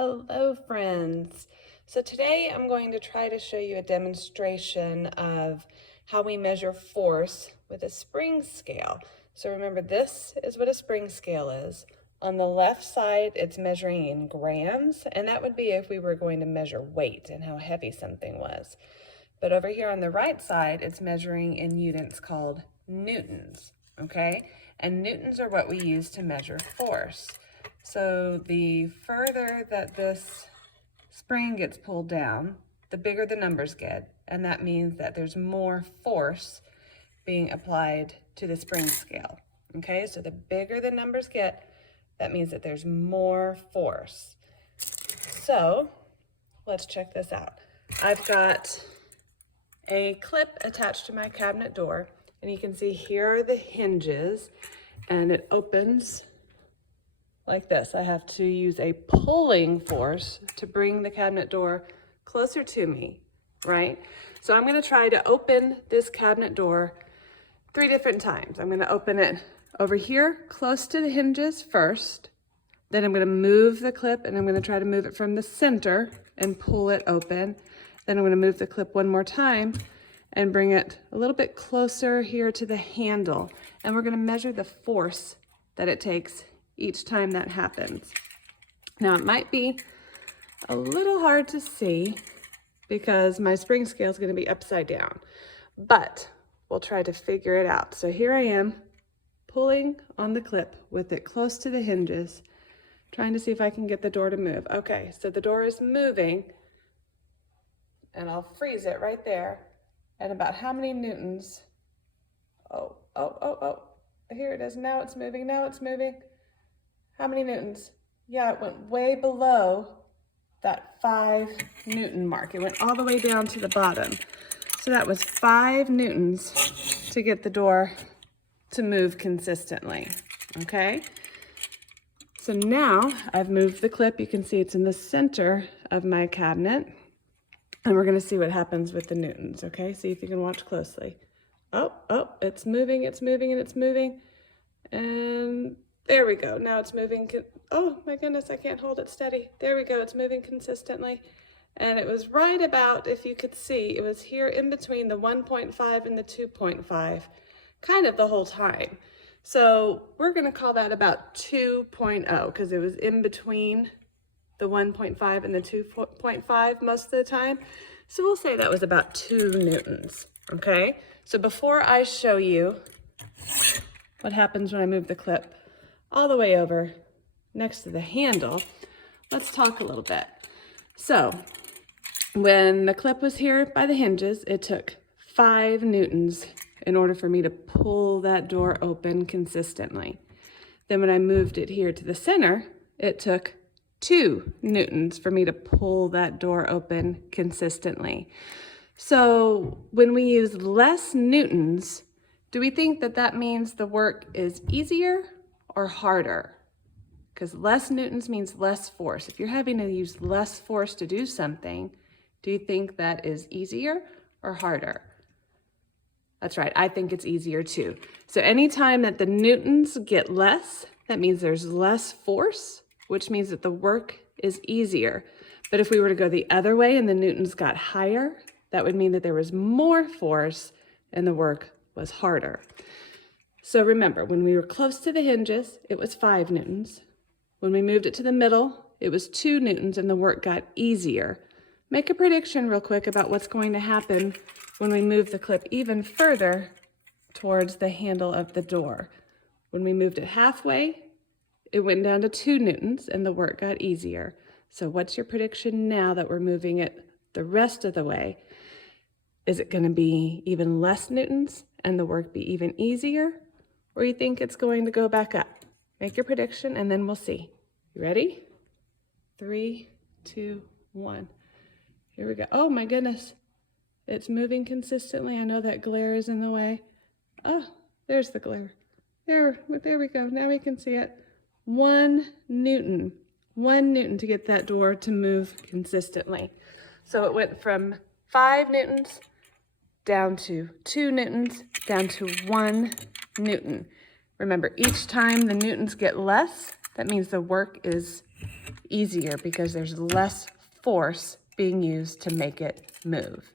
Hello, friends. So today I'm going to try to show you a demonstration of how we measure force with a spring scale. So remember, this is what a spring scale is. On the left side, it's measuring in grams, and that would be if we were going to measure weight and how heavy something was. But over here on the right side, it's measuring in units called newtons, okay? And newtons are what we use to measure force. So the further that this spring gets pulled down, the bigger the numbers get, and that means that there's more force being applied to the spring scale. Okay, so the bigger the numbers get, that means that there's more force. So let's check this out. I've got a clip attached to my cabinet door, and you can see here are the hinges, and it opens like this. I have to use a pulling force to bring the cabinet door closer to me, right? So I'm gonna try to open this cabinet door 3 different times. I'm gonna open it over here, close to the hinges first. Then I'm gonna move the clip, and I'm gonna try to move it from the center and pull it open. Then I'm gonna move the clip one more time and bring it a little bit closer here to the handle. And we're gonna measure the force that it takes each time that happens. Now it might be a little hard to see because my spring scale is going to be upside down, but we'll try to figure it out. So here I am pulling on the clip with it close to the hinges, trying to see if I can get the door to move. Okay, so the door is moving, and I'll freeze it right there. And about how many newtons? Oh, here it is. Now it's moving, now it's moving. How many newtons? Yeah, it went way below that 5 Newton mark. It went all the way down to the bottom. So that was 5 newtons to get the door to move consistently, okay? So now I've moved the clip. You can see it's in the center of my cabinet. And we're gonna see what happens with the newtons, okay? See if you can watch closely. Oh, it's moving, and it's moving. And there we go. Now it's moving. Oh my goodness, I can't hold it steady. There we go. It's moving consistently. And it was right about, if you could see, it was here in between the 1.5 and the 2.5, kind of the whole time. So we're going to call that about 2.0 because it was in between the 1.5 and the 2.5 most of the time. So we'll say that was about 2 newtons. Okay. So before I show you what happens when I move the clip all the way over next to the handle, let's talk a little bit. So when the clip was here by the hinges, it took 5 newtons in order for me to pull that door open consistently. Then when I moved it here to the center, it took 2 newtons for me to pull that door open consistently. So when we use less newtons, do we think that that means the work is easier or harder? Because less newtons means less force. If you're having to use less force to do something, do you think that is easier or harder? That's right, I think it's easier too. So anytime that the newtons get less, that means there's less force, which means that the work is easier. But if we were to go the other way and the newtons got higher, that would mean that there was more force and the work was harder. So remember, when we were close to the hinges, it was 5 newtons. When we moved it to the middle, it was 2 newtons and the work got easier. Make a prediction real quick about what's going to happen when we move the clip even further towards the handle of the door. When we moved it halfway, it went down to 2 newtons and the work got easier. So what's your prediction now that we're moving it the rest of the way? Is it going to be even less newtons and the work be even easier? Or you think it's going to go back up? Make your prediction and then we'll see. You ready? 3, 2, 1. Here we go. Oh my goodness. It's moving consistently. I know that glare is in the way. Oh, there's the glare. There we go. Now we can see it. 1 newton. 1 newton to get that door to move consistently. So it went from 5 newtons down to 2 newtons, down to 1 newton. Remember, each time the newtons get less, that means the work is easier because there's less force being used to make it move.